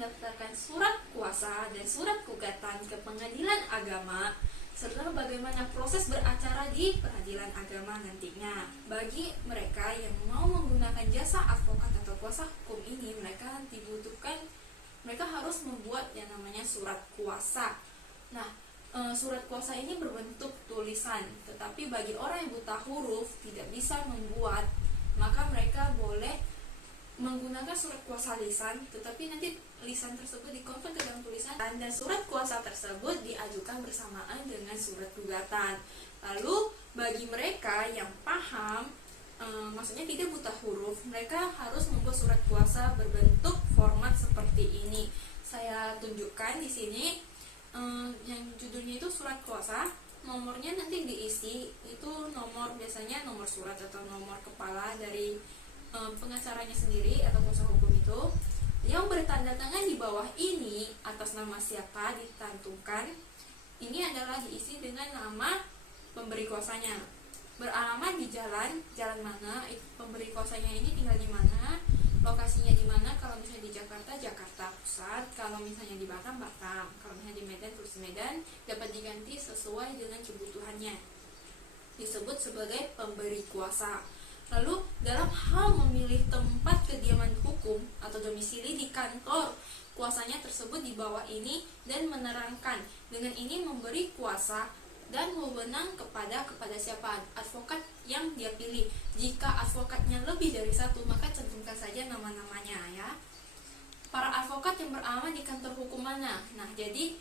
mendaftarkan surat kuasa dan surat gugatan ke pengadilan agama, serta bagaimana proses beracara di peradilan agama nantinya. Bagi mereka yang mau menggunakan jasa advokat atau kuasa hukum ini, mereka harus membuat yang namanya surat kuasa. Nah, surat kuasa ini berbentuk tulisan, tetapi bagi orang yang buta huruf tidak bisa membuat, maka mereka boleh menggunakan surat kuasa lisan, tetapi nanti lisan tersebut dikonvert ke dalam tulisan dan surat kuasa tersebut diajukan bersamaan dengan surat gugatan. Lalu bagi mereka yang paham, maksudnya tidak buta huruf, mereka harus membuat surat kuasa berbentuk format seperti ini. Saya tunjukkan di sini yang judulnya itu surat kuasa. Nomornya nanti diisi itu biasanya nomor surat atau nomor kepala dari pengacaranya sendiri atau kuasa hukum itu. Yang bertanda tangan di bawah ini atas nama siapa dicantumkan. Ini adalah diisi dengan nama pemberi kuasanya. Beralamat di jalan mana, pemberi kuasanya ini tinggal di mana, lokasinya di mana. Kalau misalnya di Jakarta Pusat, kalau misalnya di Batam, kalau misalnya di Medan tulis Medan, dapat diganti sesuai dengan kebutuhannya. Disebut sebagai pemberi kuasa. Lalu dalam hal memilih tempat kediaman hukum atau domisili di kantor kuasanya tersebut di bawah ini dan menerangkan dengan ini memberi kuasa dan wewenang kepada siapa advokat yang dia pilih. Jika advokatnya lebih dari satu, maka cantumkan saja nama-namanya ya. Para advokat yang beralamat di kantor hukum mana? Nah, jadi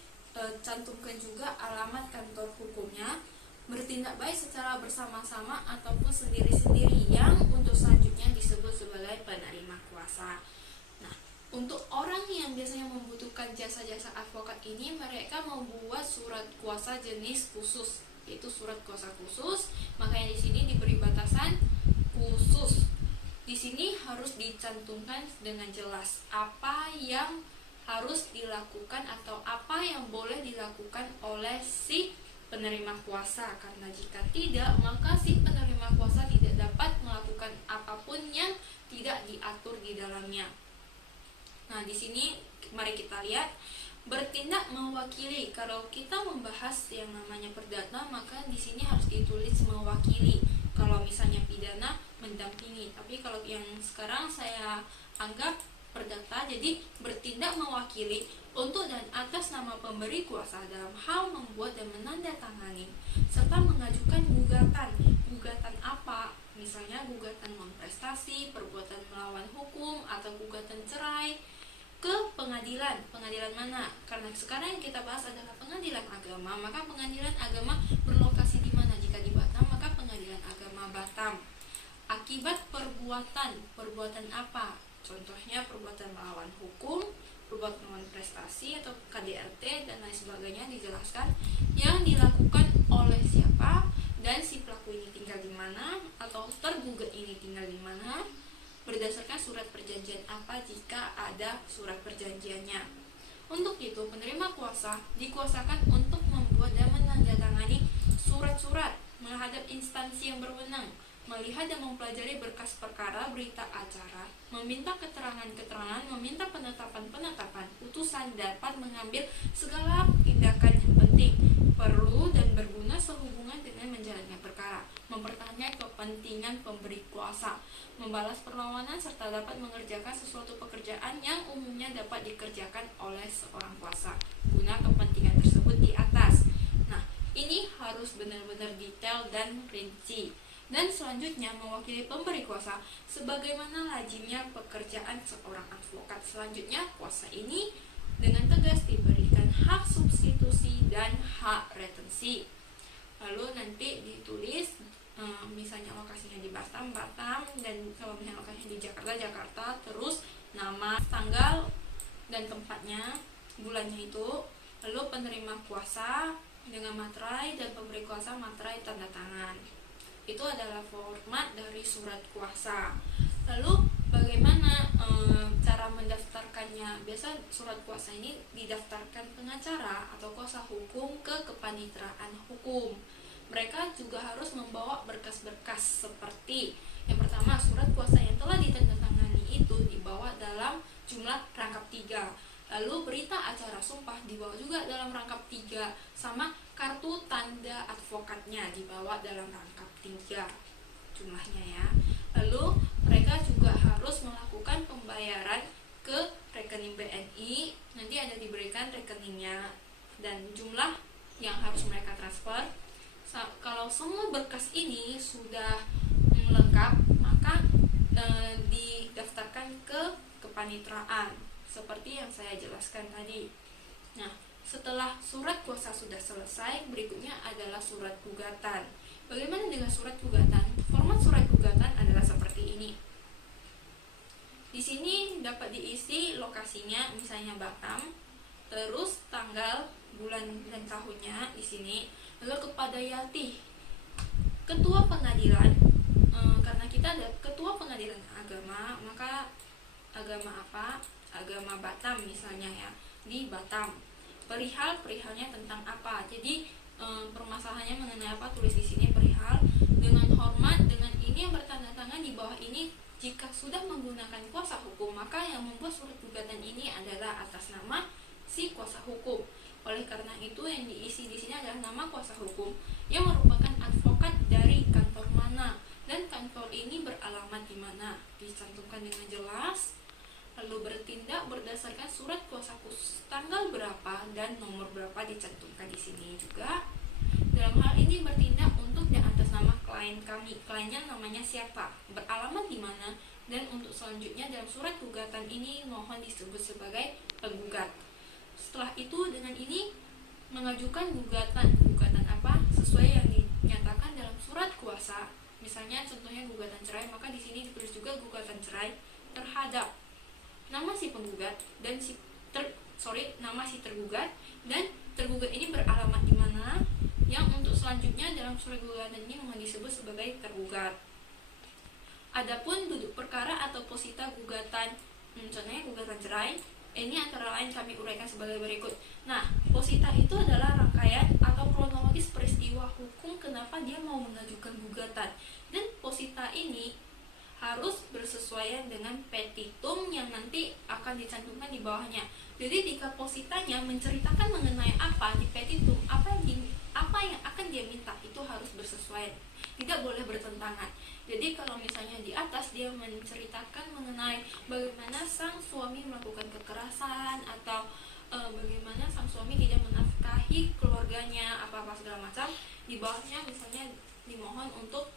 cantumkan juga alamat kantor hukumnya. Bertindak baik secara bersama-sama ataupun sendiri-sendiri, yang untuk selanjutnya disebut sebagai penerima kuasa. Nah, untuk orang yang biasanya membutuhkan jasa-jasa advokat ini, mereka membuat surat kuasa jenis khusus, yaitu surat kuasa khusus. Makanya di sini diberi batasan khusus. Di sini harus dicantumkan dengan jelas apa yang harus dilakukan atau apa yang boleh dilakukan oleh si penerima kuasa, karena jika tidak, maka si penerima kuasa tidak dapat melakukan apapun yang tidak diatur di dalamnya. Nah, di sini mari kita lihat bertindak mewakili. Kalau kita membahas yang namanya perdata, maka di sini harus ditulis mewakili. Kalau misalnya pidana, mendampingi. Tapi kalau yang sekarang saya anggap perdata, jadi bertindak mewakili untuk dan atas nama pemberi kuasa dalam hal membuat dan menandatangani serta mengajukan gugatan. Gugatan apa? Misalnya gugatan non-prestasi, perbuatan melawan hukum, atau gugatan cerai ke pengadilan. Pengadilan mana? Karena sekarang yang kita bahas adalah pengadilan agama, maka pengadilan agama berlokasi di mana? Jika di Batam, maka pengadilan agama Batam. Akibat perbuatan apa? Contohnya perbuatan melawan hukum, perbuatan melawan prestasi atau KDRT dan lain sebagainya dijelaskan yang dilakukan oleh siapa dan si pelaku ini tinggal di mana atau tergugat ini tinggal di mana, berdasarkan surat perjanjian apa jika ada surat perjanjiannya. Untuk itu penerima kuasa dikuasakan untuk membuat dan menandatangani surat-surat menghadap instansi yang berwenang, melihat dan mempelajari berkas perkara, berita acara, meminta keterangan-keterangan, meminta penetapan-penetapan, putusan, dapat mengambil segala tindakan yang penting, perlu dan berguna sehubungan dengan menjalannya perkara, mempertahankan kepentingan pemberi kuasa, membalas perlawanan, serta dapat mengerjakan sesuatu pekerjaan yang umumnya dapat dikerjakan oleh seorang kuasa, guna kepentingan tersebut di atas. Nah, ini harus benar-benar detail dan rinci. Dan selanjutnya mewakili pemberi kuasa sebagaimana lazimnya pekerjaan seorang advokat. Selanjutnya kuasa ini dengan tegas diberikan hak substitusi dan hak retensi. Lalu nanti ditulis misalnya lokasinya di Batam, dan kalau misalnya lokasinya di Jakarta, terus nama, tanggal dan tempatnya, bulannya itu. Lalu penerima kuasa dengan materai dan pemberi kuasa materai tanda tangan. Itu adalah format dari surat kuasa. Lalu bagaimana cara mendaftarkannya? Biasa surat kuasa ini didaftarkan pengacara atau kuasa hukum ke kepanitraan hukum. Mereka juga harus membawa berkas-berkas seperti yang pertama, surat kuasa yang telah ditandatangani itu dibawa dalam jumlah rangkap 3. Lalu berita acara sumpah dibawa juga dalam rangkap 3, sama kartu tanda advokatnya dibawa dalam rangkap 3 jumlahnya ya. Lalu mereka juga harus melakukan pembayaran ke rekening BNI, nanti ada diberikan rekeningnya dan jumlah yang harus mereka transfer. Kalau semua berkas ini sudah lengkap, maka didaftarkan ke kepanitraan seperti yang saya jelaskan tadi. Nah, setelah surat kuasa sudah selesai, berikutnya adalah surat gugatan. Bagaimana dengan surat gugatan? Format surat gugatan adalah seperti ini. Di sini dapat diisi lokasinya, misalnya Batam, terus tanggal, bulan dan tahunnya di sini. Lalu kepada Yati, ketua pengadilan, karena kita ada ketua pengadilan agama, maka agama apa? Agama Batam misalnya ya, di Batam. Perihalnya tentang apa? Jadi permasalahannya mengenai apa? Tulis di sini perihal. Dengan hormat, dengan ini yang bertanda tangan di bawah ini, jika sudah menggunakan kuasa hukum, maka yang membuat surat gugatan ini adalah atas nama si kuasa hukum. Oleh karena itu yang diisi di sini adalah nama kuasa hukum yang merupakan advokat dari kantor mana, dan kantor ini beralamat di mana, dicantumkan dengan jelas. Lalu bertindak berdasarkan surat kuasa khusus tanggal berapa dan nomor berapa dicantumkan di sini juga. Dalam hal ini bertindak untuk di atas nama klien kami, kliennya namanya siapa, beralamat di mana, dan untuk selanjutnya dalam surat gugatan ini mohon disebut sebagai penggugat. Setelah itu dengan ini mengajukan gugatan apa sesuai yang dinyatakan dalam surat kuasa. Misalnya contohnya gugatan cerai, maka di sini ditulis juga gugatan cerai terhadap nama si penggugat dan nama si tergugat, dan tergugat ini beralamat di mana, yang untuk selanjutnya dalam surat gugatan ini mohon disebut sebagai tergugat. Adapun duduk perkara atau posita gugatan, contohnya gugatan cerai, ini antara lain kami uraikan sebagai berikut. Nah, posita itu adalah rangkaian atau kronologis peristiwa hukum kenapa dia mau mengajukan gugatan, dan posita ini harus bersesuaian dengan petitum yang nanti akan dicantumkan di bawahnya. Jadi jika positanya menceritakan mengenai apa di petitum, apa yang akan dia minta itu harus bersesuaian, tidak boleh bertentangan. Jadi kalau misalnya di atas dia menceritakan mengenai bagaimana sang suami melakukan kekerasan, atau bagaimana sang suami tidak menafkahi keluarganya, apa-apa segala macam, di bawahnya misalnya dimohon untuk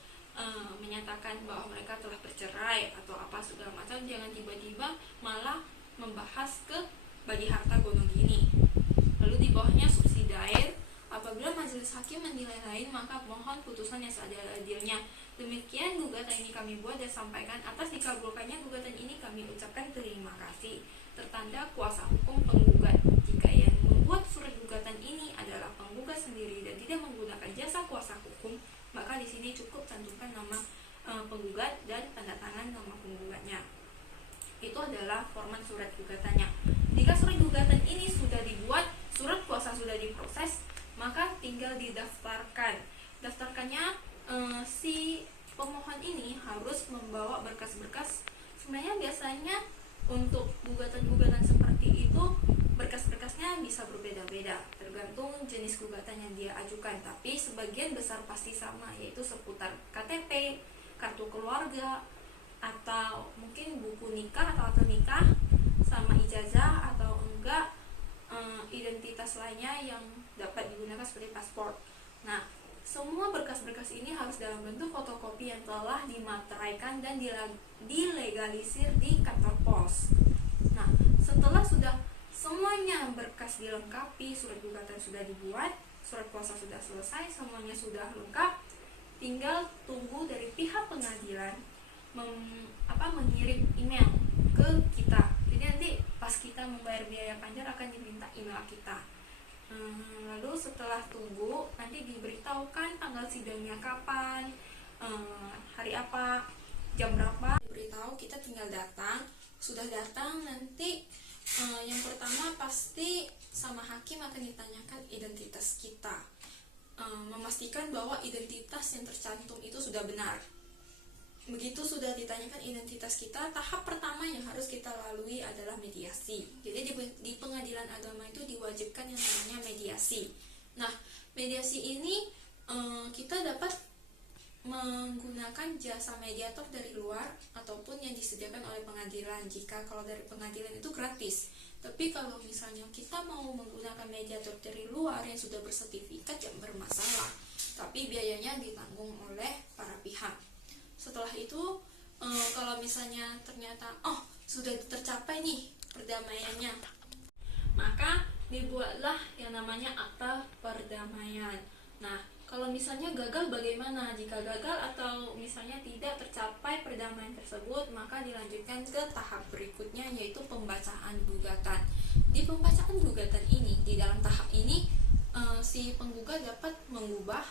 menyatakan bahwa mereka telah bercerai atau apa segala macam. Jangan tiba-tiba malah membahas ke bagi harta gonong gini. Lalu di bawahnya subsidiair, apabila majelis hakim menilai lain maka mohon putusan yang seadil-adilnya. Demikian gugatan ini kami buat dan sampaikan. Atas dikabulkannya gugatan ini kami ucapkan terima kasih. Tertanda kuasa hukum penggugat. Jika yang membuat surat gugatan ini adalah penggugat sendiri dan tidak menggunakan jasa kuasa hukum, maka di sini cukup cantumkan nama penggugat dan tanda tangan nama penggugatnya. Itu adalah format surat gugatannya. Jika surat gugatan ini sudah dibuat, surat kuasa sudah diproses, maka tinggal didaftarkan. Daftarkannya si pemohon ini harus membawa berkas-berkas. Sebenarnya biasanya untuk gugatan-gugatan seperti itu berkas-berkasnya bisa berbeda-beda tergantung jenis gugatan yang dia ajukan, tapi sebagian besar pasti sama, yaitu seputar KTP, kartu keluarga, atau mungkin buku nikah atau akte nikah, sama ijazah atau enggak identitas lainnya yang dapat digunakan seperti paspor. Nah, semua berkas-berkas ini harus dalam bentuk fotokopi yang telah dimateraikan dan dilegalisir di kantor pos. Nah, setelah sudah semuanya berkas dilengkapi, surat gugatan sudah dibuat, surat kuasa sudah selesai, semuanya sudah lengkap, tinggal tunggu dari pihak pengadilan mengirim email ke kita. Jadi nanti pas kita membayar biaya panjang akan diminta email kita. Lalu setelah tunggu nanti diberitahukan tanggal sidangnya kapan, hari apa, jam berapa, diberitahu, kita tinggal datang. Sudah datang nanti yang pertama pasti sama hakim akan ditanyakan identitas kita, memastikan bahwa identitas yang tercantum itu sudah benar. begitu sudah ditanyakan identitas kita, tahap pertama yang harus kita lalui adalah mediasi. Jadi di pengadilan agama itu diwajibkan yang namanya mediasi. Nah, mediasi ini kita dapat menggunakan jasa mediator dari luar ataupun yang disediakan oleh pengadilan. Jika kalau dari pengadilan itu gratis, tapi kalau misalnya kita mau menggunakan mediator dari luar yang sudah bersertifikat, ya bermasalah, tapi biayanya ditanggung oleh para pihak. Setelah itu kalau misalnya ternyata sudah tercapai nih perdamaiannya, maka dibuatlah yang namanya akta perdamaian. Nah, kalau misalnya gagal bagaimana? Jika gagal atau misalnya tidak tercapai perdamaian tersebut, maka dilanjutkan ke tahap berikutnya, yaitu pembacaan gugatan. Di pembacaan gugatan ini, di dalam tahap ini si penggugat dapat mengubah,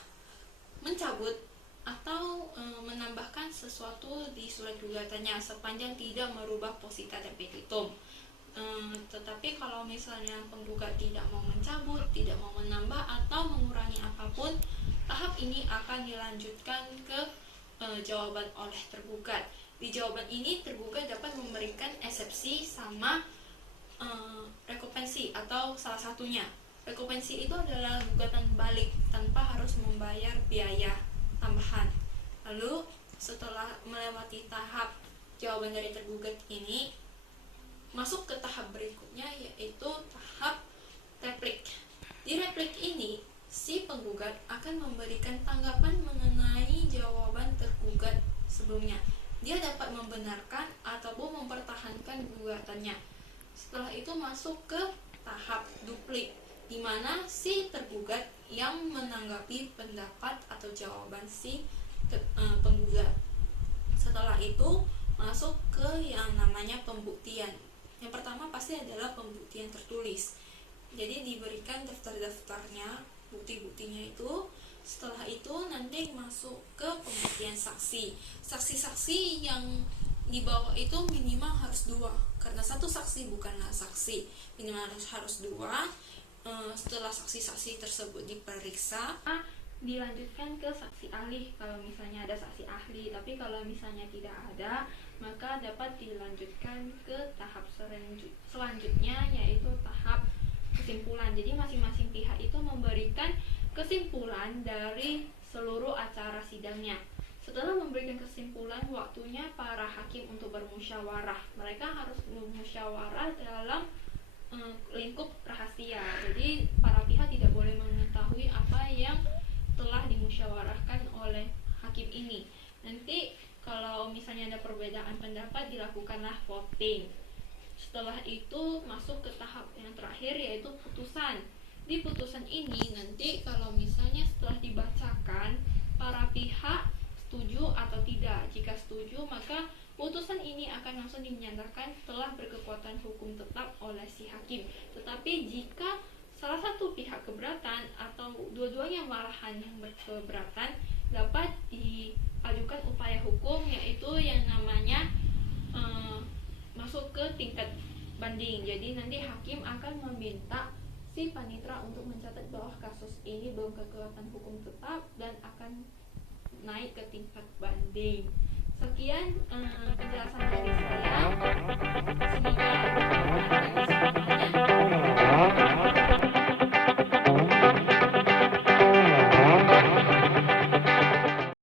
mencabut, atau menambahkan sesuatu di surat gugatannya sepanjang tidak merubah posita dan petitum. Tetapi kalau misalnya penggugat tidak mau mencabut, tidak mau menambah atau mengurangi apapun, tahap ini akan dilanjutkan ke jawaban oleh tergugat. Di jawaban ini tergugat dapat memberikan eksepsi sama rekopensi atau salah satunya. Rekopensi itu adalah gugatan balik tanpa harus membayar biaya tambahan. Lalu setelah melewati tahap jawaban dari tergugat ini, masuk ke tahap berikutnya, yaitu tahap replik. Di replik ini, si penggugat akan memberikan tanggapan mengenai jawaban tergugat sebelumnya. Dia dapat membenarkan ataupun mempertahankan gugatannya. Setelah itu masuk ke tahap duplik, di mana si tergugat yang menanggapi pendapat atau jawaban si penggugat. Setelah itu masuk ke yang namanya pembuktian. Yang pertama pasti adalah pembuktian tertulis. Jadi diberikan daftar-daftarnya, bukti-buktinya itu. Setelah itu nanti masuk ke pembuktian saksi. Saksi-saksi yang di bawah itu minimal harus 2, karena satu saksi bukanlah saksi, minimal harus 2. Setelah saksi-saksi tersebut diperiksa, dilanjutkan ke saksi ahli kalau misalnya ada saksi ahli. Tapi kalau misalnya tidak ada, maka dapat dilanjutkan ke tahap selanjutnya, yaitu tahap kesimpulan. Jadi masing-masing pihak itu memberikan kesimpulan dari seluruh acara sidangnya. Setelah memberikan kesimpulan, waktunya para hakim untuk bermusyawarah. Mereka harus bermusyawarah dalam lingkup rahasia. Jadi para pihak tidak boleh mengetahui apa yang telah dimusyawarahkan oleh hakim ini. Nanti kalau misalnya ada perbedaan pendapat, dilakukanlah voting. Setelah itu masuk ke tahap yang terakhir, yaitu putusan. Di putusan ini nanti kalau misalnya setelah dibacakan, para pihak setuju atau tidak. Jika setuju, maka putusan ini akan langsung dinyatakan telah berkekuatan hukum tetap oleh si hakim. Tetapi jika salah satu pihak keberatan atau dua-duanya malahan yang berkeberatan, dapat diajukan upaya hukum, yaitu yang namanya masuk ke tingkat banding. Jadi nanti hakim akan meminta si panitra untuk mencatat bahwa kasus ini belum kekuatan hukum tetap dan akan naik ke tingkat banding. Sekian penjelasan dari saya. Semoga